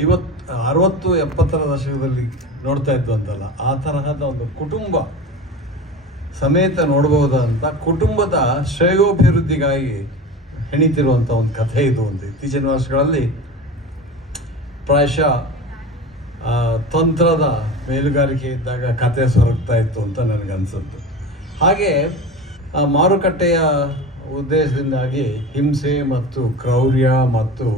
ಐವತ್, ಅರವತ್ತು, ಎಪ್ಪತ್ತರ ದಶಕದಲ್ಲಿ ನೋಡ್ತಾ ಇದ್ದು ಅಂತಲ್ಲ, ಆ ತರಹದ ಒಂದು ಕುಟುಂಬ ಸಮೇತ ನೋಡಬಹುದಂತ ಕುಟುಂಬದ ಶ್ರೇಯೋಭಿವೃದ್ಧಿಗಾಗಿ ಹೆಣಿತಿರುವಂಥ ಒಂದು ಕಥೆ ಇದು ಒಂದು. ಇತ್ತೀಚಿನ ವರ್ಷಗಳಲ್ಲಿ ಪ್ರಾಯಶಃ ತಂತ್ರದ ಮೇಲುಗಾರಿಕೆ ಇದ್ದಾಗ ಕತೆ ಸೊರಗ್ತಾ ಇತ್ತು ಅಂತ ನನಗನ್ಸುತ್ತೆ. ಹಾಗೆ ಮಾರುಕಟ್ಟೆಯ ಉದ್ದೇಶದಿಂದಾಗಿ ಹಿಂಸೆ ಮತ್ತು ಕ್ರೌರ್ಯ ಮತ್ತು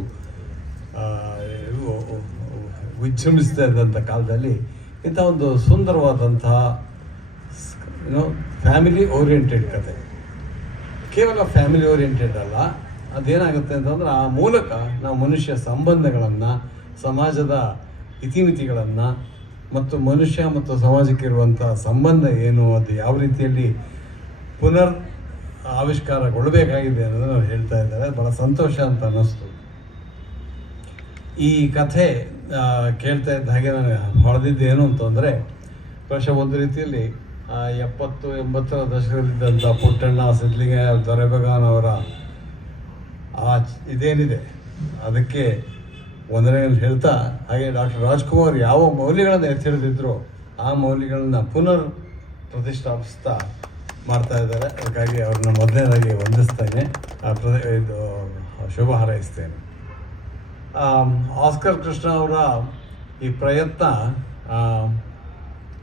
ವಿಜೃಂಭಿಸ್ತಾ ಇದ್ದಂಥ ಕಾಲದಲ್ಲಿ ಇಂಥ ಒಂದು ಸುಂದರವಾದಂತಹ ಏನೋ ಫ್ಯಾಮಿಲಿ ಓರಿಯೆಂಟೆಡ್ ಕತೆ. ಕೇವಲ ಫ್ಯಾಮಿಲಿ ಓರಿಯೆಂಟೆಡ್ ಅಲ್ಲ, ಅದೇನಾಗುತ್ತೆ ಅಂತಂದ್ರೆ ಆ ಮೂಲಕ ನಾವು ಮನುಷ್ಯ ಸಂಬಂಧಗಳನ್ನು, ಸಮಾಜದ ಇತಿಮಿತಿಗಳನ್ನು ಮತ್ತು ಮನುಷ್ಯ ಮತ್ತು ಸಮಾಜಕ್ಕೆ ಇರುವಂಥ ಸಂಬಂಧ ಏನು, ಅದು ಯಾವ ರೀತಿಯಲ್ಲಿ ಪುನರ್ ಆವಿಷ್ಕಾರಗೊಳ್ಳಬೇಕಾಗಿದೆ ಅನ್ನೋದನ್ನು ಹೇಳ್ತಾ ಇದ್ದಾರೆ. ಭಾಳ ಸಂತೋಷ ಅಂತ ಅನ್ನಿಸ್ತು. ಈ ಕಥೆ ಕೇಳ್ತಾ ಇದ್ದ ಹಾಗೆ ನನಗೆ ಹೊಡೆದಿದ್ದು ಏನು ಅಂತಂದರೆ ಬಹುಶಃ ಒಂದು ರೀತಿಯಲ್ಲಿ ಎಪ್ಪತ್ತು, ಎಂಬತ್ತರ ದಶಕದಲ್ಲಿದ್ದಂಥ ಪುಟ್ಟಣ್ಣ ಸಿದ್ಲಿಂಗಯ್ಯ ದೊರೆಬಗಾನ್ ಅವರ ಆ, ಇದೇನಿದೆ? ಅದಕ್ಕೆ ಒಂದನೇ ಹೇಳ್ತಾ, ಹಾಗೆ ಡಾಕ್ಟರ್ ರಾಜ್ಕುಮಾರ್ ಯಾವ ಮೌಲ್ಯಗಳನ್ನು ಎತ್ತಿ ಹಿಡಿದಿದ್ರು ಆ ಮೌಲ್ಯಗಳನ್ನು ಪುನರ್ ಪ್ರತಿಷ್ಠಾಪಿಸ್ತಾ ಮಾಡ್ತಾ ಇದ್ದಾರೆ. ಅದಕ್ಕಾಗಿ ಅವ್ರನ್ನ ಮೊದಲನೇದಾಗಿ ವಂದಿಸ್ತೇನೆ. ಆ, ಪ್ರ- ಇದು, ಶುಭ ಹಾರೈಸ್ತೇನೆ. ಆಸ್ಕರ್ ಕೃಷ್ಣ ಅವರ ಈ ಪ್ರಯತ್ನ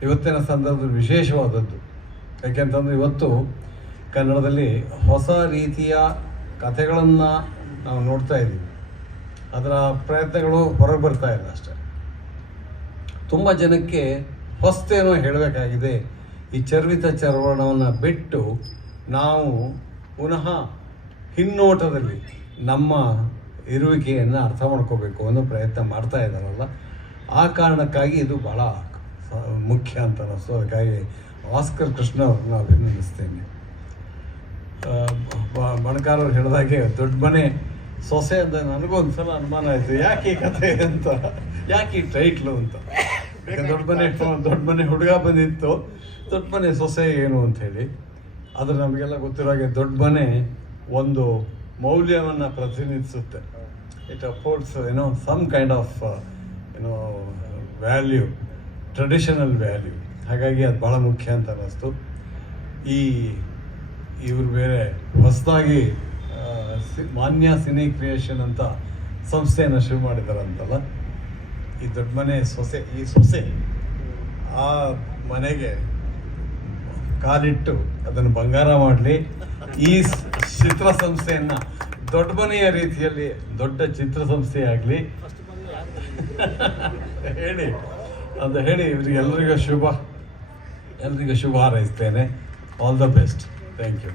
ಇವತ್ತಿನ ಸಂದರ್ಭದಲ್ಲಿ ವಿಶೇಷವಾದದ್ದು. ಯಾಕೆಂತಂದರೆ ಇವತ್ತು ಕನ್ನಡದಲ್ಲಿ ಹೊಸ ರೀತಿಯ ಕಥೆಗಳನ್ನು ನಾವು ನೋಡ್ತಾ ಇದ್ದೀವಿ. ಅದರ ಪ್ರಯತ್ನಗಳು ಹೊರಗೆ ಬರ್ತಾ ಇಲ್ಲ ಅಷ್ಟೇ. ತುಂಬ ಜನಕ್ಕೆ ಹೊಸ್ತೇನೋ ಹೇಳಬೇಕಾಗಿದೆ. ಈ ಚರ್ವಿತ ಚರ್ವಣವನ್ನು ಬಿಟ್ಟು ನಾವು ಪುನಃ ಹಿನ್ನೋಟದಲ್ಲಿ ನಮ್ಮ ಇರುವಿಕೆಯನ್ನು ಅರ್ಥ ಮಾಡ್ಕೋಬೇಕು ಅನ್ನೋ ಪ್ರಯತ್ನ ಮಾಡ್ತಾ ಇದ್ದಾರಲ್ಲ ಆ ಕಾರಣಕ್ಕಾಗಿ ಇದು ಭಾಳ ಮುಖ್ಯ ಅಂತ ಅನ್ನಿಸ್ತು ಅದಕ್ಕಾಗಿ ಆಸ್ಕರ್ ಕೃಷ್ಣ ಅವ್ರನ್ನ ಅಭಿನಂದಿಸ್ತೇನೆ. ಬಣಕಾರವ್ರು ಬ- ಬಣಕಾರ್ ಅವ್ರು ಹೇಳಿದಾಗೆ ದೊಡ್ಡ ಮನೆ ಸೊಸೆ ಅಂತ ನನಗೂ ಒಂದ್ಸಲ ಅನುಮಾನ ಆಯಿತು. ಯಾಕೆ ಈ ಕಥೆ ಅಂತ? ಯಾಕೆ ಈ ಟೈಟ್ಲು ಅಂತ? ದೊಡ್ಡ ಮನೆ ದೊಡ್ಡ ಮನೆ ಹುಡುಗ ಬಂದಿತ್ತು. ದೊಡ್ಡ ಮನೆ ಸೊಸೆ ಏನು ಅಂತ ಹೇಳಿ. ಆದರೆ ನಮಗೆಲ್ಲ ಗೊತ್ತಿರೋ ಹಾಗೆ ದೊಡ್ಡ ಮನೆ ಒಂದು ಮೌಲ್ಯವನ್ನು ಪ್ರತಿನಿಧಿಸುತ್ತೆ. ಇಟ್ ಅಫೋರ್ಡ್ಸ್ ಏನೋ ಸಮ್ ಕೈಂಡ್ ಆಫ್ ಏನೋ ವ್ಯಾಲ್ಯೂ ಟ್ರೆಡಿಷನಲ್ ವ್ಯಾಲ್ಯೂ ಹಾಗಾಗಿ ಅದು ಭಾಳ ಮುಖ್ಯ ಅಂತ ಅನ್ನಿಸ್ತು. ಈ, ಇವರು ಬೇರೆ ಹೊಸದಾಗಿ ಮಾನ್ಯ ಸಿನಿ ಕ್ರಿಯೇಷನ್ ಅಂತ ಸಂಸ್ಥೆಯನ್ನು ಶುರು ಮಾಡಿದಾರಂತಲ್ಲ, ಈ ದೊಡ್ಡ ಮನೆ ಸೊಸೆ, ಈ ಸೊಸೆ ಆ ಮನೆಗೆ ಕಾಲಿಟ್ಟು ಅದನ್ನು ಬಂಗಾರ ಮಾಡಲಿ, ಈ ಚಿತ್ರಸಂಸ್ಥೆಯನ್ನ ದೊಡ್ಡ ಮನೆಯ ರೀತಿಯಲ್ಲಿ ದೊಡ್ಡ ಚಿತ್ರಸಂಸ್ಥೆಯಾಗಲಿ ಹೇಳಿ ಅಂತ ಹೇಳಿ, ಇವ್ರಿಗೆ ಎಲ್ರಿಗೂ ಶುಭ. ಎಲ್ರಿಗೂ ಶುಭ ಹಾರೈಸ್ತೇನೆ. All the best thank you